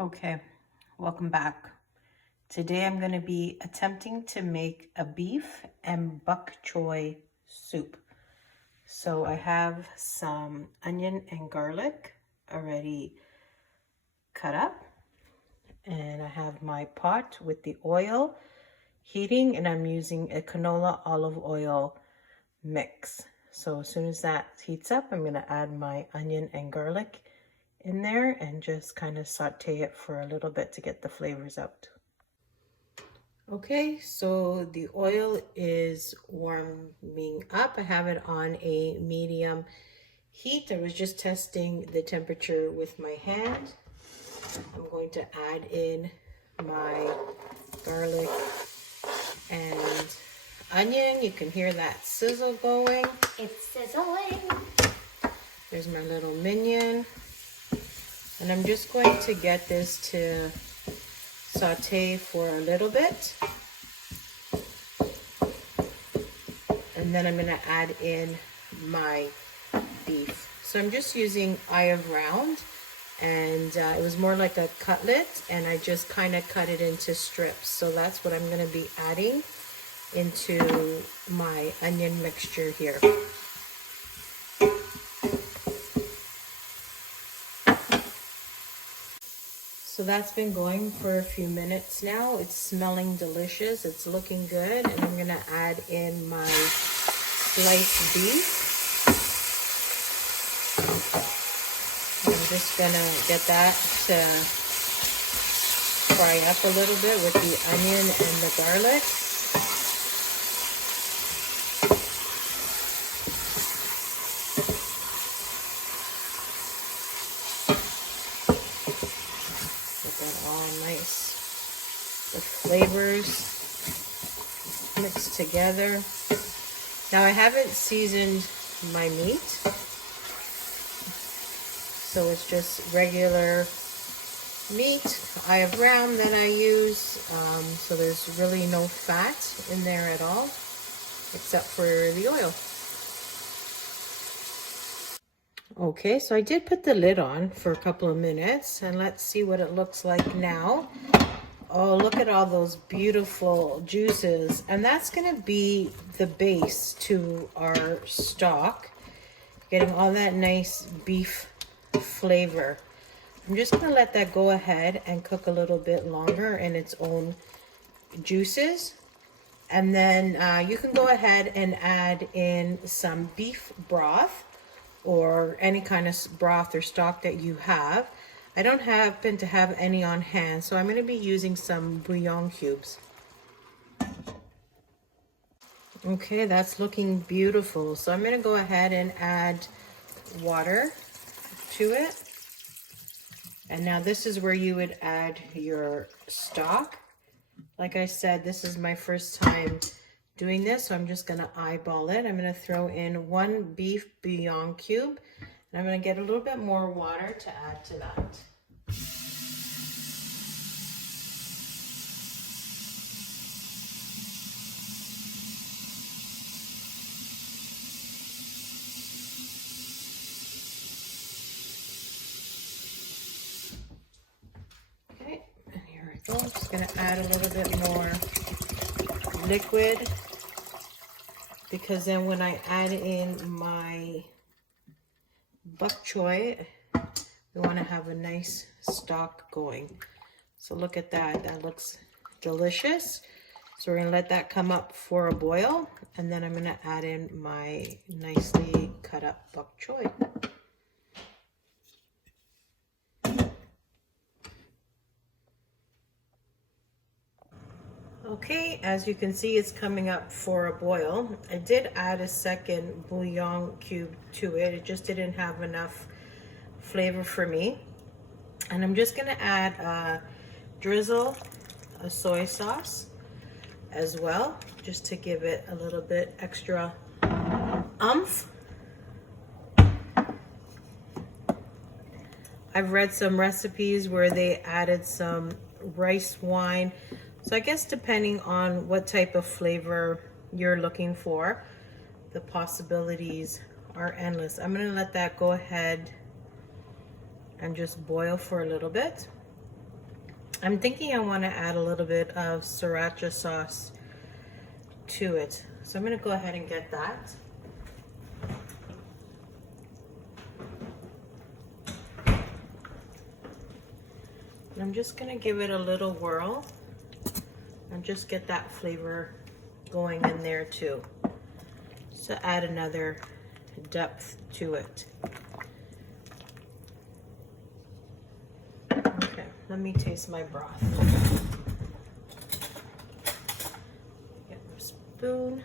Okay, welcome back. Today I'm going to be attempting to make a beef and bok choy soup. So I have some onion and garlic already cut up, and I have my pot with the oil heating, and I'm using a canola olive oil mix. So as soon as that heats up, I'm going to add my onion and garlic in there and just kind of saute it for a little bit to get the flavors out. Okay, so the oil is warming up. I have it on a medium heat. I was just testing the temperature with my hand. I'm going to add in my garlic and onion. You can hear that sizzle going. It's sizzling. There's my little minion. And I'm just going to get this to saute for a little bit. And then I'm going to add in my beef. So I'm just using eye of round, and it was more like a cutlet, and I just kind of cut it into strips. So that's what I'm going to be adding into my onion mixture here. So that's been going for a few minutes now. It's smelling delicious. It's looking good. And I'm going to add in my sliced beef. I'm just going to get that to fry up a little bit with the onion and the garlic. Nice. The flavors mixed together. Now I haven't seasoned my meat, so it's just regular meat, eye of round that I use. So there's really no fat in there at all, except for the oil. Okay, so I did put the lid on for a couple of minutes, and let's see what it looks like now. Oh, look at all those beautiful juices. And that's going to be the base to our stock, getting all that nice beef flavor. I'm just going to let that go ahead and cook a little bit longer in its own juices. And then you can go ahead and add in some beef broth, or any kind of broth or stock that you have. I don't happen to have any on hand, so I'm going to be using some bouillon cubes. Okay, that's looking beautiful. So I'm going to go ahead and add water to it. And now this is where you would add your stock. Like I said, this is my first time doing this, so I'm just going to eyeball it. I'm going to throw in 1 beef bouillon cube, and I'm going to get a little bit more water to add to that. Okay, and here I go. I'm just going to add a little bit more liquid, because then when I add in my bok choy, we want to have a nice stock going. So look at that. That looks delicious. So we're going to let that come up for a boil, and then I'm going to add in my nicely cut up bok choy. Okay, as you can see, it's coming up for a boil. I did add a second bouillon cube to it. It just didn't have enough flavor for me. And I'm just gonna add a drizzle of soy sauce as well, just to give it a little bit extra oomph. I've read some recipes where they added some rice wine. So I guess depending on what type of flavor you're looking for, the possibilities are endless. I'm gonna let that go ahead and just boil for a little bit. I'm thinking I want to add a little bit of sriracha sauce to it. So I'm going to go ahead and get that. And I'm just going to give it a little whirl and just get that flavor going in there too. So add another depth to it. Okay, let me taste my broth. Get my spoon.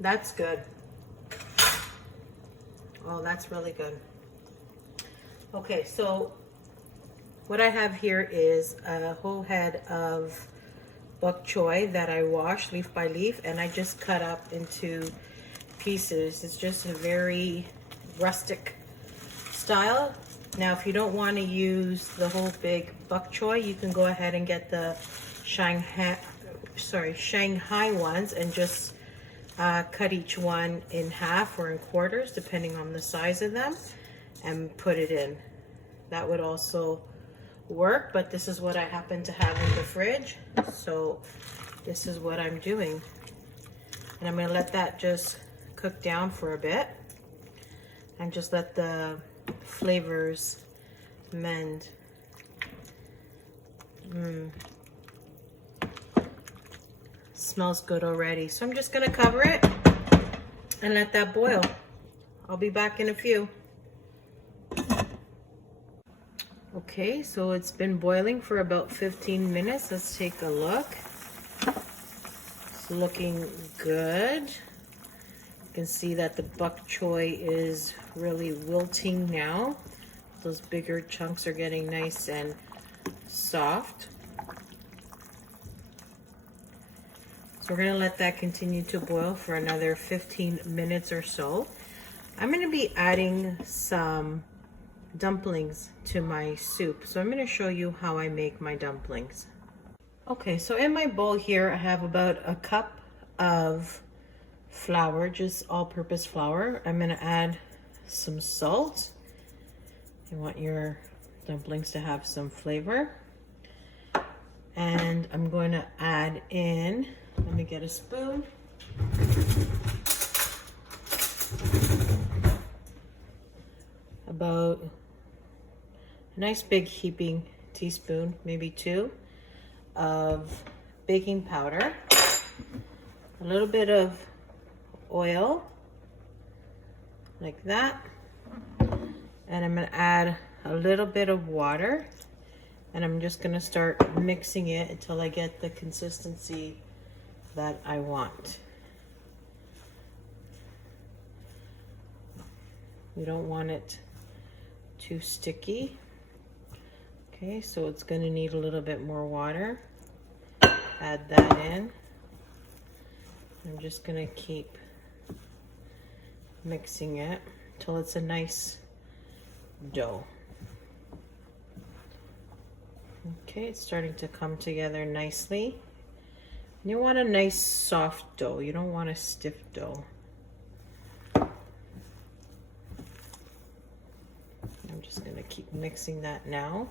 That's good. Oh, that's really good. Okay, so what I have here is a whole head of bok choy that I washed leaf by leaf, and I just cut up into pieces. It's just a very rustic style. Now, if you don't want to use the whole big bok choy, you can go ahead and get the Shanghai ones and just cut each one in half or in quarters, depending on the size of them, and put it in. That would also work, but this is what I happen to have in the fridge, so this is what I'm doing. And I'm going to let that just cook down for a bit and just let the flavors mend. Smells good already. So I'm just going to cover it and let that boil. I'll be back in a few. Okay, so it's been boiling for about 15 minutes. Let's take a look. It's looking good. You can see that the bok choy is really wilting now. Those bigger chunks are getting nice and soft. So we're going to let that continue to boil for another 15 minutes or so. I'm going to be adding some dumplings to my soup. So I'm going to show you how I make my dumplings. Okay, so in my bowl here I have about a cup of flour, just all-purpose flour. I'm going to add some salt. You want your dumplings to have some flavor. And I'm going to add in, let me get a spoon. About a nice big heaping teaspoon, maybe 2, of baking powder. A little bit of oil, like that. And I'm going to add a little bit of water. And I'm just going to start mixing it until I get the consistency that I want. You don't want it too sticky. Okay, so it's going to need a little bit more water. Add that in. I'm just going to keep mixing it until it's a nice dough. Okay, it's starting to come together nicely. You want a nice soft dough. You don't want a stiff dough. I'm just going to keep mixing that now.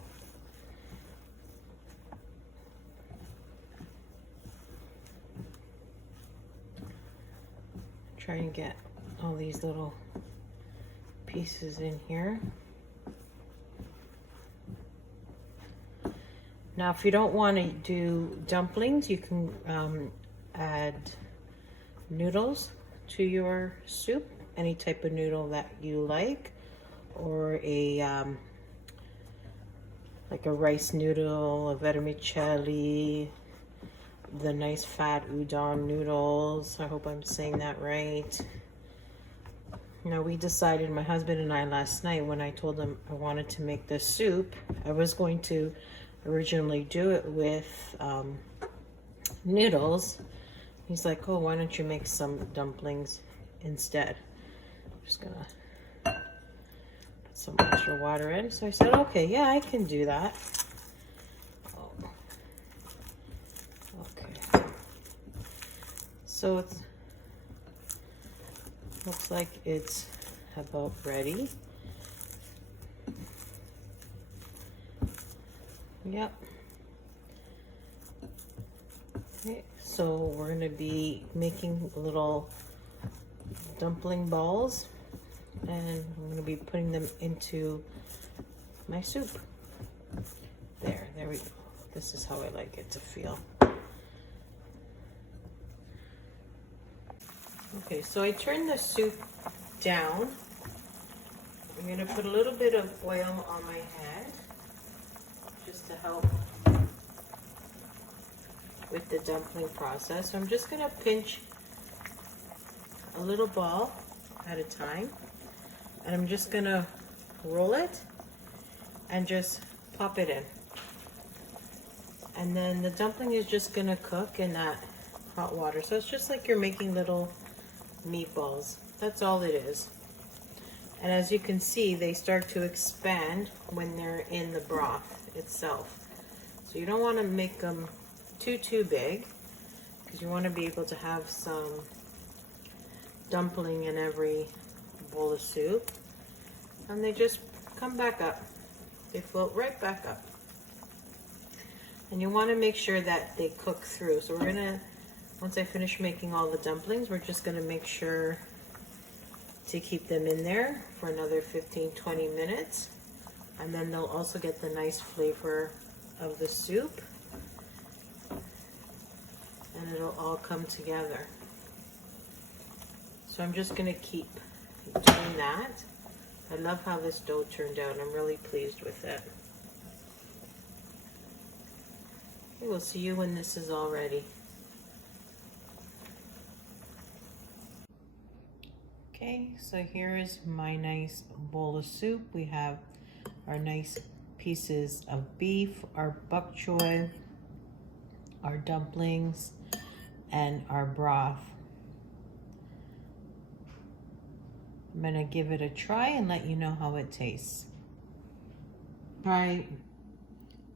Try and get all these little pieces in here. Now, if you don't want to do dumplings, you can add noodles to your soup, any type of noodle that you like, or a like a rice noodle, a vermicelli, the nice fat udon noodles. I hope I'm saying that right. Now, we decided, my husband and I, last night when I told him I wanted to make this soup, I was going to originally do it with noodles. He's like, oh, why don't you make some dumplings instead? I'm just gonna put some extra water in. So I said, okay, yeah, I can do that. Oh. Okay. So it looks like it's about ready. Yep. Okay, so we're gonna be making little dumpling balls, and I'm gonna be putting them into my soup. There we go. This is how I like it to feel. Okay, so I turned the soup down. I'm gonna put a little bit of oil on my head just to help with the dumpling process. So I'm just gonna pinch a little ball at a time, and I'm just gonna roll it and just pop it in. And then the dumpling is just gonna cook in that hot water. So it's just like you're making little meatballs. That's all it is. And as you can see, they start to expand when they're in the broth itself. So you don't want to make them too big, because you want to be able to have some dumpling in every bowl of soup. And they just come back up. They float right back up. And you want to make sure that they cook through. So we're gonna, once I finish making all the dumplings, we're just gonna make sure to keep them in there for another 15-20 minutes. And then they'll also get the nice flavor of the soup. And it'll all come together. So I'm just gonna keep doing that. I love how this dough turned out. I'm really pleased with it. Okay, we'll see you when this is all ready. Okay, so here is my nice bowl of soup. We have our nice pieces of beef, our bok choy, our dumplings, and our broth. I'm gonna give it a try and let you know how it tastes. Try.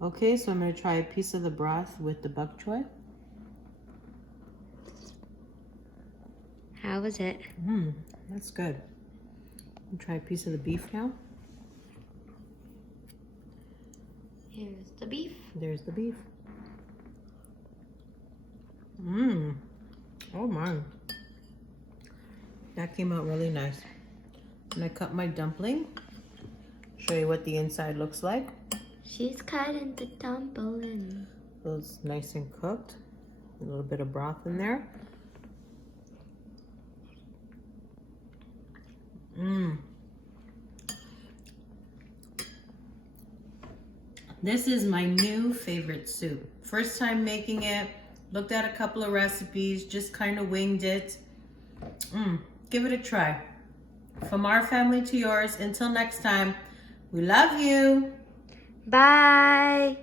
Okay, so I'm gonna try a piece of the broth with the bok choy. How was it? That's good. I'll try a piece of the beef now. Here's the beef. There's the beef. Oh my. That came out really nice. And I cut my dumpling. Show you what the inside looks like. She's cutting the dumpling. Those nice and cooked. A little bit of broth in there. This is my new favorite soup. First time making it. Looked at a couple of recipes. Just kind of winged it. Give it a try. From our family to yours. Until next time. We love you. Bye.